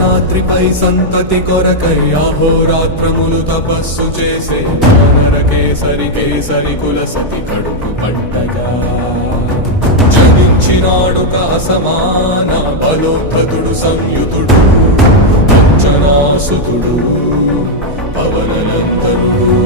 అంజనాద్రిపై సంతతి కొరకై అహోరాత్రములు తపస్సు చేసే వానర కేసరి కేసరి కుల సతి కడుపు పట్టగా జనించినాడు సమాన బలోద్ధతుడు సంయుతుడు అంజనాసుతుడు పవననందనుడు.